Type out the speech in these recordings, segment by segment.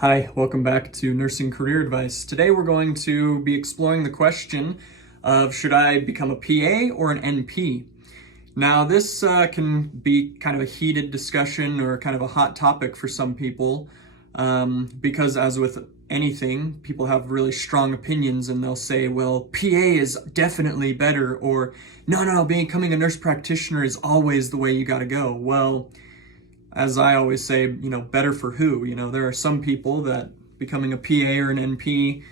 Hi, welcome back to Nursing Career Advice. Today we're going to be exploring the question of should I become a PA or an NP? Now this can be kind of a heated discussion or kind of a hot topic for some people because as with anything, people have really strong opinions and they'll say, well, PA is definitely better, or no, becoming a nurse practitioner is always the way you got to go. Well, as I always say, better for who? There are some people that becoming a PA or an NP,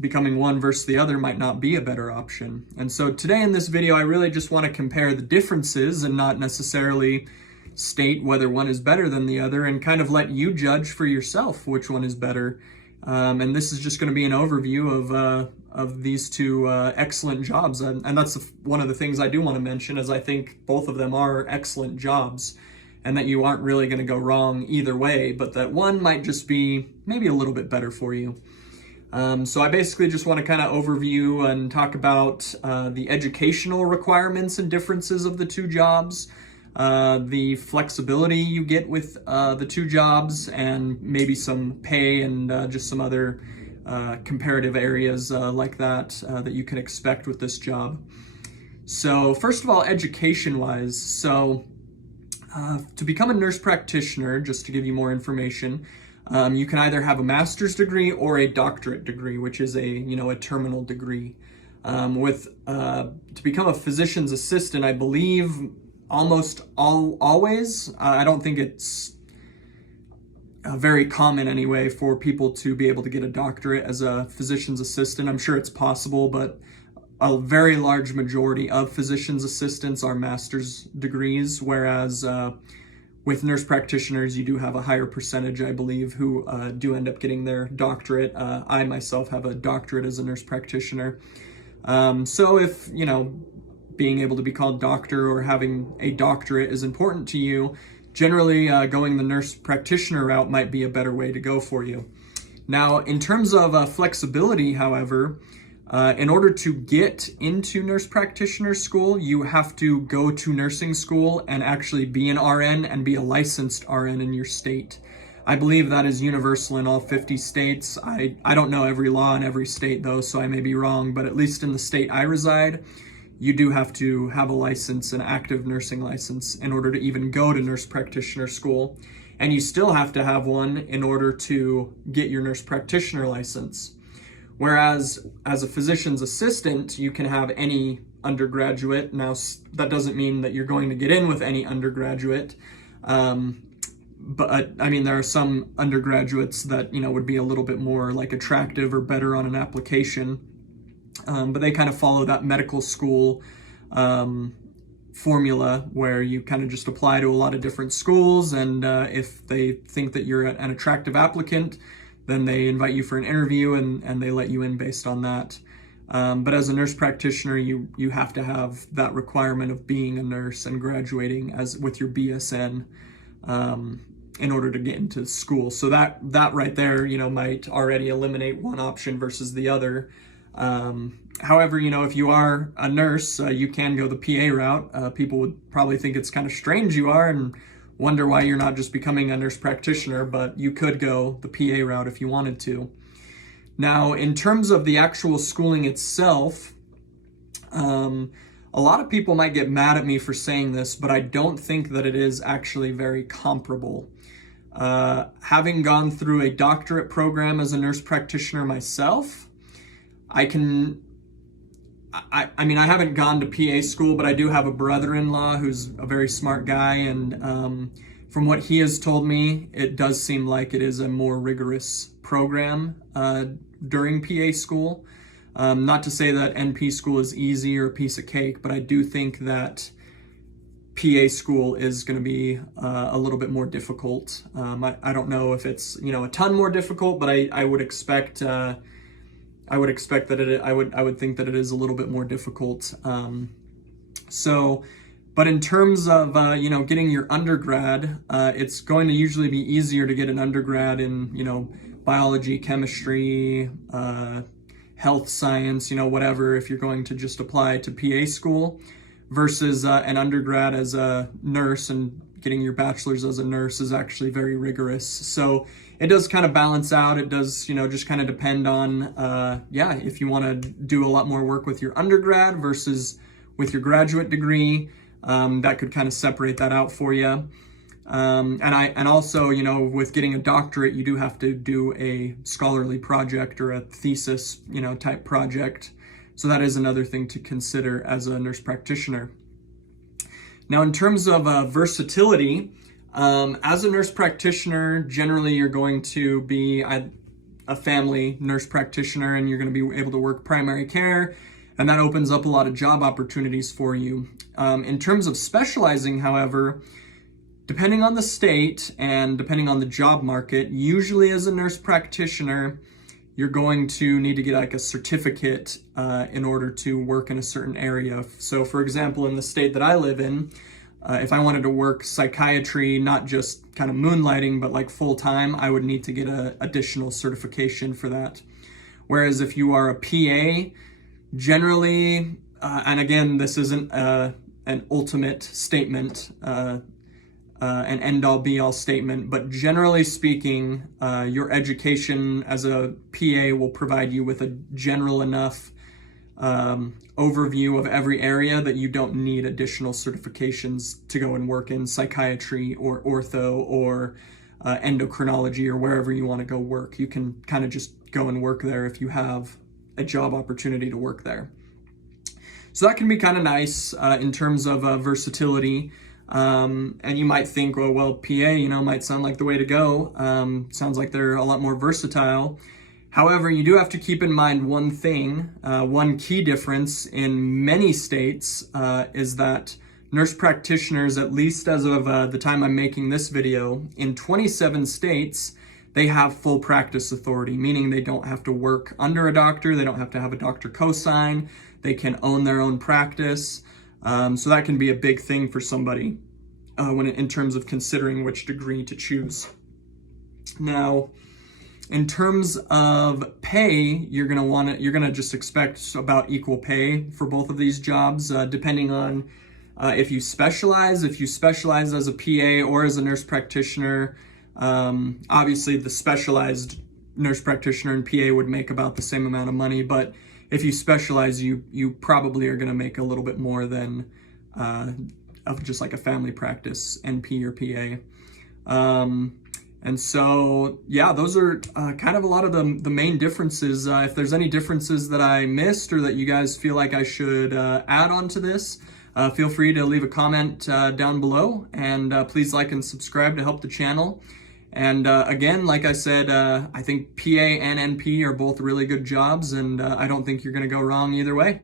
becoming one versus the other might not be a better option. And so today in this video, I really just want to compare the differences and not necessarily state whether one is better than the other, and kind of let you judge for yourself which one is better. And this is just going to be an overview of these two excellent jobs. And that's one of the things I do want to mention, is I think both of them are excellent jobs, and that you aren't really going to go wrong either way, but that one might just be maybe a little bit better for you. So I basically just want to kind of overview and talk about the educational requirements and differences of the two jobs, the flexibility you get with the two jobs, and maybe some pay and just some other comparative areas like that that you can expect with this job. So first of all, education-wise, to become a nurse practitioner, just to give you more information, you can either have a master's degree or a doctorate degree, which is a terminal degree. To become a physician's assistant, I believe almost always, I don't think it's very common anyway for people to be able to get a doctorate as a physician's assistant. I'm sure it's possible, but a very large majority of physician's assistants are master's degrees, whereas with nurse practitioners, you do have a higher percentage, I believe, who do end up getting their doctorate. I myself have a doctorate as a nurse practitioner. So if, being able to be called doctor or having a doctorate is important to you, generally going the nurse practitioner route might be a better way to go for you. Now, in terms of flexibility, however, in order to get into nurse practitioner school, you have to go to nursing school and actually be an RN and be a licensed RN in your state. I believe that is universal in all 50 states. I don't know every law in every state though, so I may be wrong, but at least in the state I reside, you do have to have a license, an active nursing license, in order to even go to nurse practitioner school. And you still have to have one in order to get your nurse practitioner license. Whereas as a physician's assistant, you can have any undergraduate. Now, that doesn't mean that you're going to get in with any undergraduate. But I mean, there are some undergraduates that, would be a little bit more like attractive or better on an application. But they kind of follow that medical school formula where you kind of just apply to a lot of different schools. And if they think that you're an attractive applicant, then they invite you for an interview and they let you in based on that. But as a nurse practitioner, you have to have that requirement of being a nurse and graduating with your BSN in order to get into school. So that right there, might already eliminate one option versus the other. However, if you are a nurse, you can go the PA route. People would probably think it's kind of strange you are and wonder why you're not just becoming a nurse practitioner, but you could go the PA route if you wanted to. Now, in terms of the actual schooling itself, a lot of people might get mad at me for saying this, but I don't think that it is actually very comparable. Having gone through a doctorate program as a nurse practitioner myself, I haven't gone to PA school, but I do have a brother-in-law who's a very smart guy, and from what he has told me, it does seem like it is a more rigorous program during PA school. Not to say that NP school is easy or a piece of cake, but I do think that PA school is going to be a little bit more difficult. I don't know if it's a ton more difficult, but I would expect. I would think that it is a little bit more difficult. But in terms of, getting your undergrad, it's going to usually be easier to get an undergrad in, biology, chemistry, health science, whatever, if you're going to just apply to PA school, versus an undergrad as a nurse and getting your bachelor's as a nurse is actually very rigorous. So it does kind of balance out. It does, just kind of depend on, if you want to do a lot more work with your undergrad versus with your graduate degree, that could kind of separate that out for you. And also, with getting a doctorate, you do have to do a scholarly project or a thesis, type project. So that is another thing to consider as a nurse practitioner. Now, in terms of versatility, as a nurse practitioner, generally you're going to be a family nurse practitioner, and you're going to be able to work primary care, and that opens up a lot of job opportunities for you. In terms of specializing, however, depending on the state and depending on the job market, usually as a nurse practitioner, you're going to need to get like a certificate in order to work in a certain area. So for example, in the state that I live in, if I wanted to work psychiatry, not just kind of moonlighting, but like full time, I would need to get an additional certification for that. Whereas if you are a PA, generally, and again, this isn't an ultimate statement, an end-all be-all statement, but generally speaking, your education as a PA will provide you with a general enough overview of every area that you don't need additional certifications to go and work in psychiatry or ortho or endocrinology or wherever you want to go work. You can kind of just go and work there if you have a job opportunity to work there. So that can be kind of nice in terms of versatility. And you might think, well, PA, might sound like the way to go. Sounds like they're a lot more versatile. However, you do have to keep in mind one thing. One key difference in many states is that nurse practitioners, at least as of the time I'm making this video, in 27 states, they have full practice authority, meaning they don't have to work under a doctor. They don't have to have a doctor co-sign. They can own their own practice. So that can be a big thing for somebody in terms of considering which degree to choose. Now, in terms of pay, you're gonna just expect about equal pay for both of these jobs, depending on if you specialize as a PA or as a nurse practitioner. Obviously, the specialized nurse practitioner and PA would make about the same amount of money, but if you specialize, you probably are going to make a little bit more than of just like a family practice NP or PA. And so, those are kind of a lot of the main differences. If there's any differences that I missed or that you guys feel like I should add on to this, feel free to leave a comment down below, and please like and subscribe to help the channel. And again, like I said, I think PA and NP are both really good jobs, and I don't think you're going to go wrong either way.